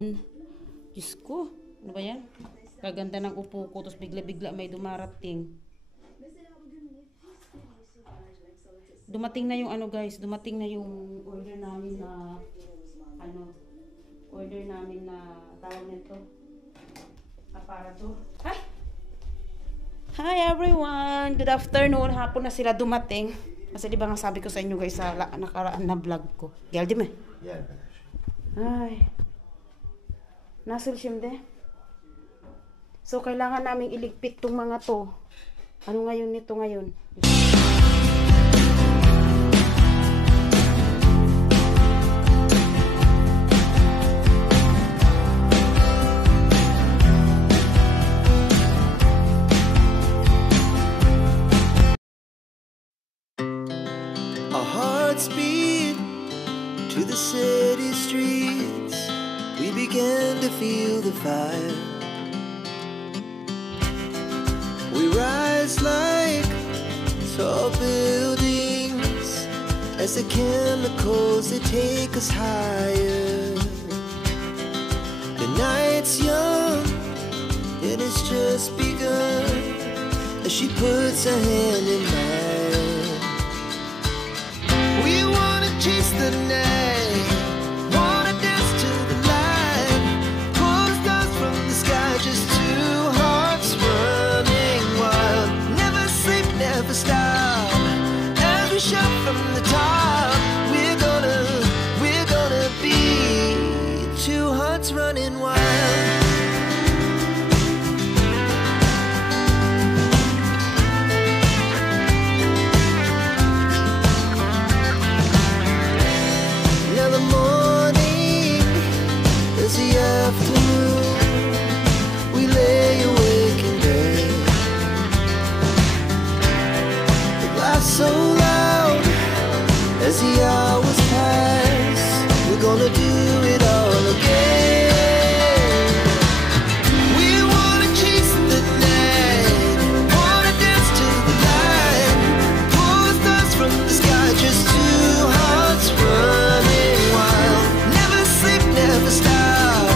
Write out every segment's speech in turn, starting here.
Diyos ko, ano ba yan? Kaganda ng upo ko, tapos bigla-bigla may dumarating. Dumating na yung ano guys, dumating na yung order namin na, tawag nito, aparador. Hi! Hi everyone! Good afternoon! Hapon na sila dumating. Kasi di ba nga sabi ko sa inyo guys sa nakaraan na vlog ko. Geldim mi? Gel. Ay. Nasıl şimdi? So, kailangan naming iligpit tong mga to. Ano ngayon nito ngayon? Our hearts beat to the city streets. We began to feel the fire. We rise like tall buildings as the chemicals they take us higher. The night's young and it's just begun as she puts her hand in mine. We wanna chase the night, wanna dance to the light, pull the stars from the sky, just two hearts running wild. Never sleep, never stop, as we shout from the top. We're gonna be two hearts running wild. Now the morning is the afternoon. We lay awake in bed. The glass so loud as the hours pass. We're gonna do it all again. We wanna chase the night, wanna dance to the light, pull the stars from the sky, just two hearts running wild. Never sleep, never stop.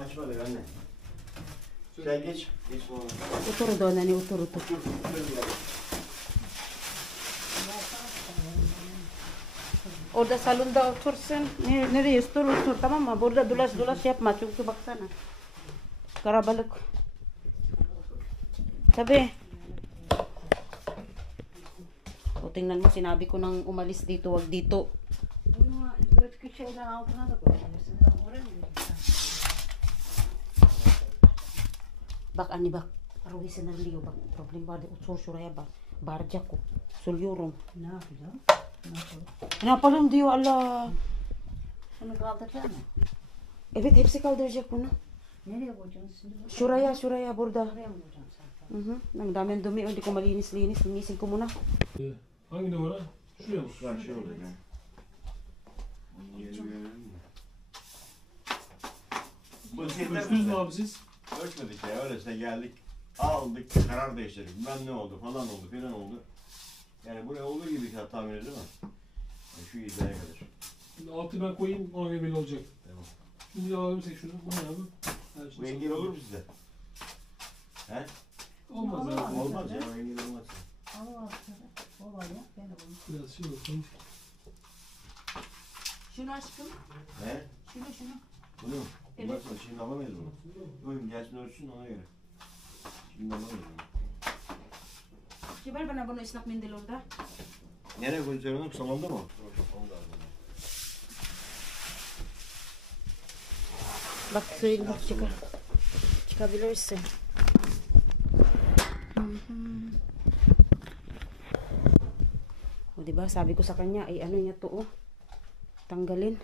Açmadık anne. Sen geç. Geç bu. Otur doon, nani otur. Orada salonda otursun. Nereye otur tamam mı? Burada dolaş yapma çünkü baksana. Karabalık. Tabi. O tingnan mo, sinabi ko nang umalis dito, wag dito. Bak ani bak. Aruhi senaryo bak. Problem var. Otur şuraya bak. Bağıracak o. Söylüyorum. Ne yapacağım? Ne yapalım diyor Allah. Şunu kaldıracak mı? Evet hepsi kaldıracak bunu. Nereye koyacaksın şimdi? Şuraya burada. Oraya mı koyacaksın sen? Nang daming dumi, hindi ko malinis-linis. Linisin ko muna. Hangi numara? Şuraya mı? Şuradan şey oluyor ya. Yeri görelim mi? Bu Ölçtünüz mü abi siz? Ölçmedik ya. Öylesine geldik. Aldık. Karar değiştirdik. Ben ne oldu falan oldu filan oldu. Yani buraya olduğu gibi tahmin edilir mi? Yani şu hizaya kadar. Şimdi altı ben koyayım, ona göre belli olacak. Tamam. Şimdi alabilirsek şunu. Bu ne abi? Her şey Bu engel olur mu size? He? Olmaz abi. Olmaz ya. O engel olmaz. Allah o var ya. Ben de bunu. Biraz şey olsun. Şunu aşkım. He? Şunu. Bunu mu? Evet. Bundan sonra şimdi alamayız bunu. Buyurun gelsin ölçsün ona göre. Şimdi alamayız bunu. Sibel bana bunu islak mendil orada. Nereye koyacağız onu? Salonda mı? Bak suyun çıkabilirsin. O diba sabi ko sa kanya ay ano niya to tanggalin.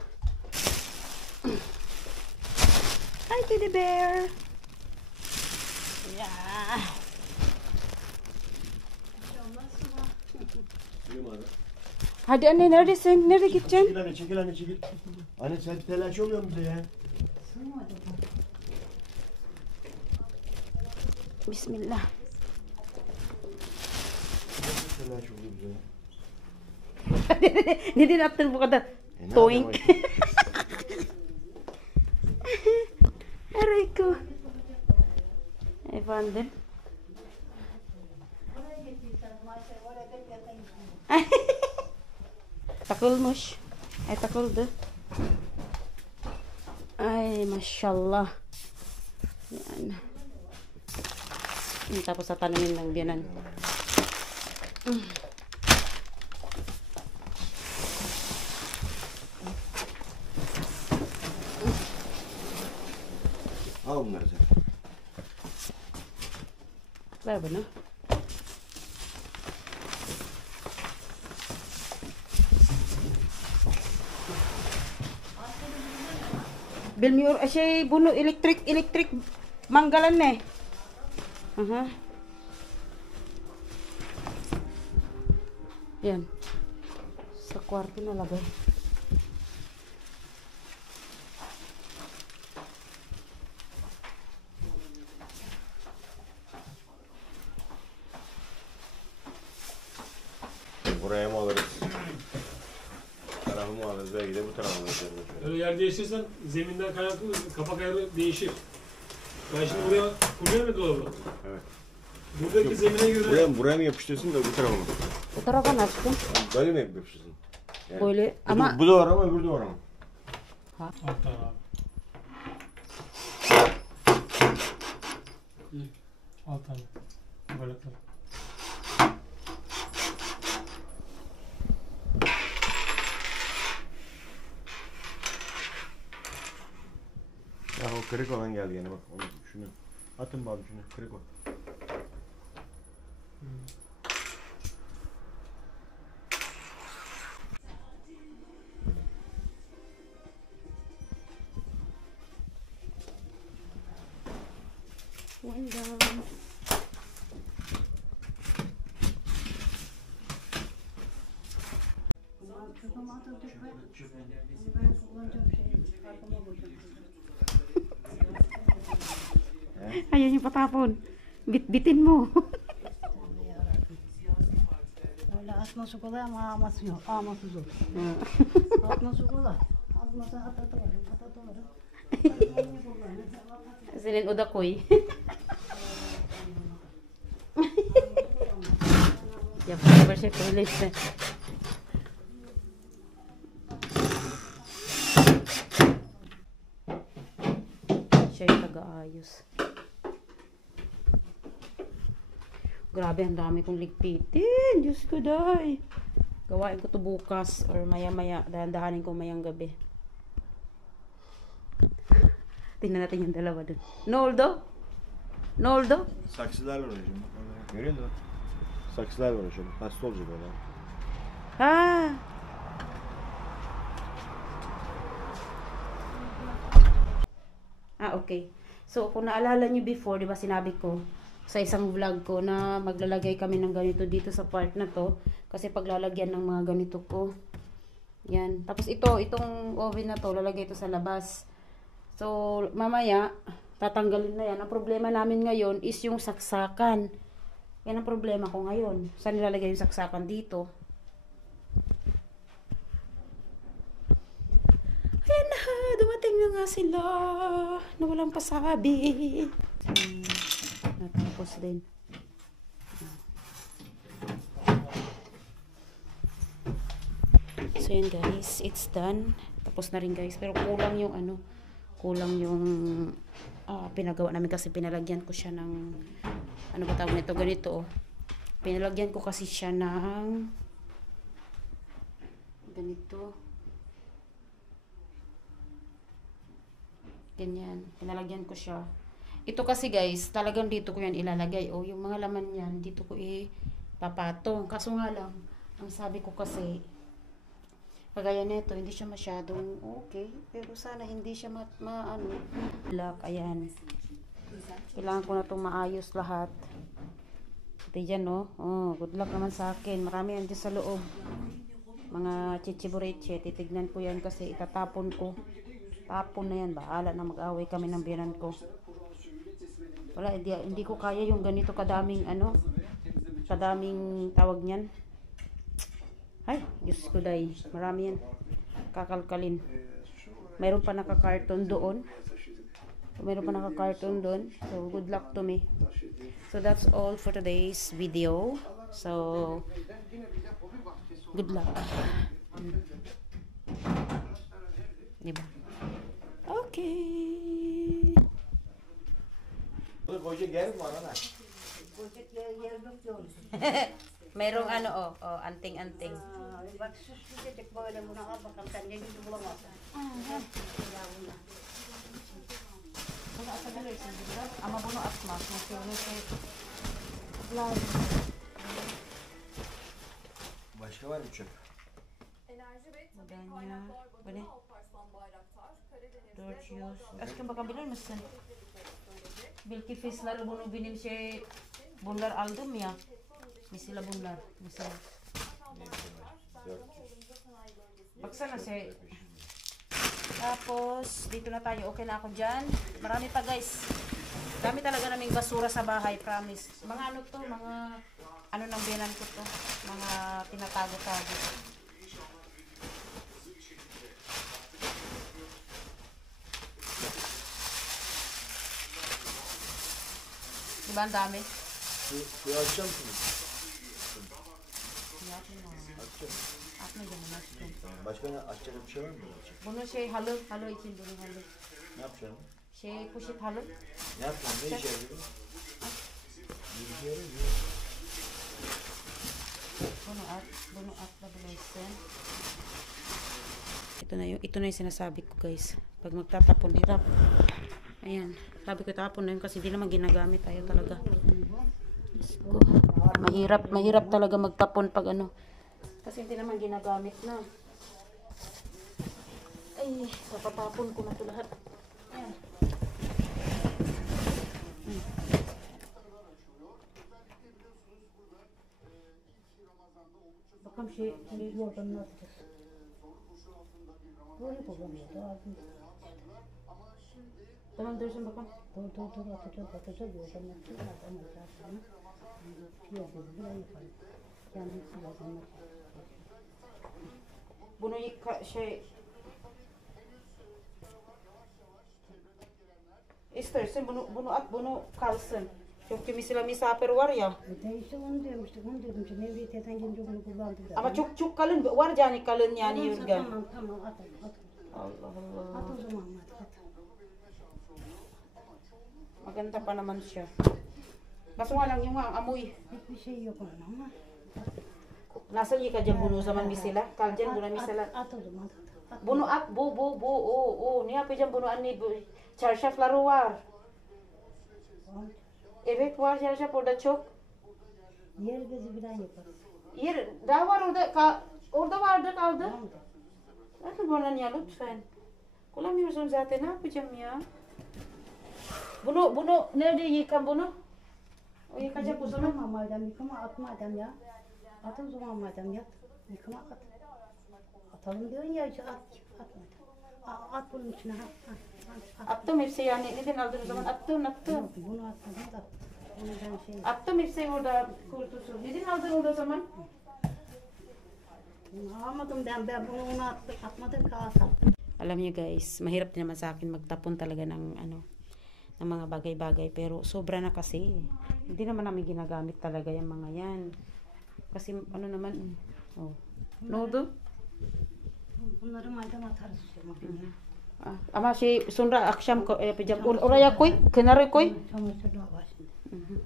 Hi teddy bear. Yeah. Hadi anne neredesin? Nereye gideceksin? Çekil anne çekil. Anne sen telaş oluyor mu bize ya? Bismillah. Telaş oluyor bize ya. Neden attın bu kadar? Ne Toink. yapayım? ko. Efendim? Takılmış. Ay takıldı. Ay masyallah. Yan. Tapos tatanimin ng biyanan. Al bunları sen. Ver bunu. Bilmiyorum, bunu elektrik manggalan eh. Aha. Yan. Sa kwarto nalagay. Buraya mı alırız? Tarafımı alırız, belki de bu tarafa alırız. Öyle yer değiştirsen zeminden kaynaklı kapak ayarı değişir. Ben şimdi buraya mı dolabı? Evet. Buradaki zemine göre Buraya mı yapıştırsın da bu tarafa mı? Bu tarafa açtım. Böyle mi yapıştırsın? Yani Böyle bu, ama bu duvar ama öbür duvar ama. alttan abi. İyi. Alttan. Yuvarlaklar. Ya o kırık olan geldi yine bak. Onu, şunu atın mı abi şunu? Kırık o. ayaw niyo patapon. Bitbitin mo. Öyle atması kolay ama aması yok. Aması zor. Atması kolay. Atması atatıvarım. Sinin udakoy. Yapar ba siya tulis na? Siya yung taga-ayos. Grabe, ang dami kong ligpitin. Diyos ko, day. Gawain ko to bukas or maya-maya. Dahan-dahanin ko mayang gabi. Tingnan natin yung dalawa dun. Noldo? Noldo? Saksılar var hocam. Görüyor musun? Saksılar var hocam. Hasta olacak ona. Ah! Okay. So, kung naalala nyo before, di ba sinabi ko sa isang vlog ko na maglalagay kami ng ganito dito sa part na to. Kasi paglalagyan ng mga ganito ko. Yan. Tapos itong oven na to, lalagay ito sa labas. So, mamaya, tatanggalin na yan. Ang problema namin ngayon is yung saksakan. Yan ang problema ko ngayon. Saan nilalagay yung saksakan? Dito. Ayan na, dumating na nga sila. Na walang pasabi. Natapos din. So yun guys, it's done. Tapos na rin guys. Pero kulang yung pinagawa namin kasi pinalagyan ko siya ng ano ba tawag nito, ganito oh. Pinalagyan ko kasi siya ng ganito. Ganyan. Pinalagyan ko siya. Ito kasi guys, talagang dito ko yan ilalagay. O, yung mga laman yan, dito ko ipapatong. Kaso nga lang, ang sabi ko kasi, kagaya nito, hindi siya masyadong okay. Pero sana hindi siya lock, ayan. Kailangan ko na itong maayos lahat. Ito dyan, no? Oh, good luck naman sa akin. Marami yan dyan sa loob. Mga chichibureche. Titignan ko yan kasi itatapon ko. Tapon na yan. Bahala na mag-away kami ng biyanan ko. Wala, hindi ko kaya yung ganito kadaming kadaming tawag niyan. Ay, Diyos ko day. Marami yan. Kakalkalin. Mayroon pa nakakarton doon. Meron pa naka-cartoon doon. So, good luck to me. So, that's all for today's video. So, good luck. Diba? Okay. Koca gel mi var ana? Merong ano, anting-anting. Bak süslü dedik böyle buna al bakalım sen ne gibi bulamazsın. Ama bunu atmaz. Başka var mı çöp? Enerji ve Bu Tabii ne? Kaynaklar Bu ne? Bakanı Alparslan Bayraktar, Karadeniz'de 400. Aşkım bakabilir misin? Belki fesleri bunu benim bunlar aldım ya. Mesela bunlar. Mesela. Baksana Tapos, dito na tayo. Okay na ako dyan. Marami pa guys. Dami talaga naming basura sa bahay, promise. Mga ano to, mga ano nang binan ko to. Mga tinatago-tago. Diba ang dami? Suyu açacak mısınız? Atma canım aşkım. Başka ne açacak bir şey var mı? Bunu halı için bunu halı. Ne yapacaksın? Poşet halı. Ne yapacaksın? Ne işe yarıyor? Bir işe yarıyor. Bunu atla bulaisin. Ito na yung sinasabi ko guys. Pag magtatapon, hirap. Ayan. Sabi ko tapon na yun kasi hindi naman ginagamit tayo talaga. Mahirap talaga magtapon pag ano. Kasi hindi naman ginagamit na. Ay, papatapon ko na ito lahat. Ayan. Bakalım yorganını atacağız. Böyle kullanıyordu abi. Tamam dursun bakalım. Dur atacağız yorganını atacağız. Ama zaten piyasası bile yaparız. Kendisi yorganını atacağız. Bunu istersen bunu at, bunu kalsın. Çünkü mesela misafir var ya. İşte onu demiştik, onu dedim ki Nevriye teyzen gelince bunu kullandı da. Ama çok kalın var yani kalın yani yorgan. Tamam at. Allah Allah. At o zaman at. Maganda pa naman siya. Kaso nga lang yung amoy. Hiçbir şey yok onun ama. Nasıl yıkayacağım bunu o zaman misila? Kalacaksın buna misila. At o zaman at. Bunu at ne yapacağım bunu anne çarşafları var. Evet var çarşaf orada çok. Yer bezi bilen yaparız. Yer daha var orada vardı kaldı. Tamam mı? Bakın bana ya lütfen. Kullanmıyorsun zaten ne yapacağım ya? Bunu nerede yıkan bunu? O yıkacak o zaman. Yıkama madem, yıkama at madem ya. At o zaman madem yat. Yıkama at. Atalım diyorsun ya işte at madem. At bunun içine at. Attım hepsi yani. Neden aldın o zaman? Attım. Yok, bunu atmadım da. Bunu ben Attım hepsi orada kurtusu. Neden aldın orada o zaman? Bunu almadım ben bunu ona atmadım ka at. Alam niyo guys, mahirap din naman sa akin magtapon talaga ng ng mga bagay-bagay pero sobra na kasi. Hindi naman namin ginagamit talaga yung mga yan. Kasi ano naman, noodle. Bunları madem atarız işte makineye. Ama sonra akşam yapacağım. Oraya koy, kenara koy. Çamaşırlar var şimdi.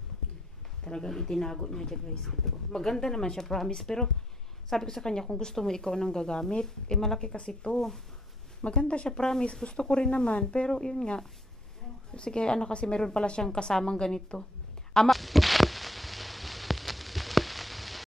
Talagang itinago niya dyan guys. Ito. Maganda naman siya, promise. Pero sabi ko sa kanya, kung gusto mo ikaw nang gagamit, malaki kasi to. Maganda siya, promise. Gusto ko rin naman. Pero yun nga. Sige, kasi meron pala siyang kasamang ganito. Ama.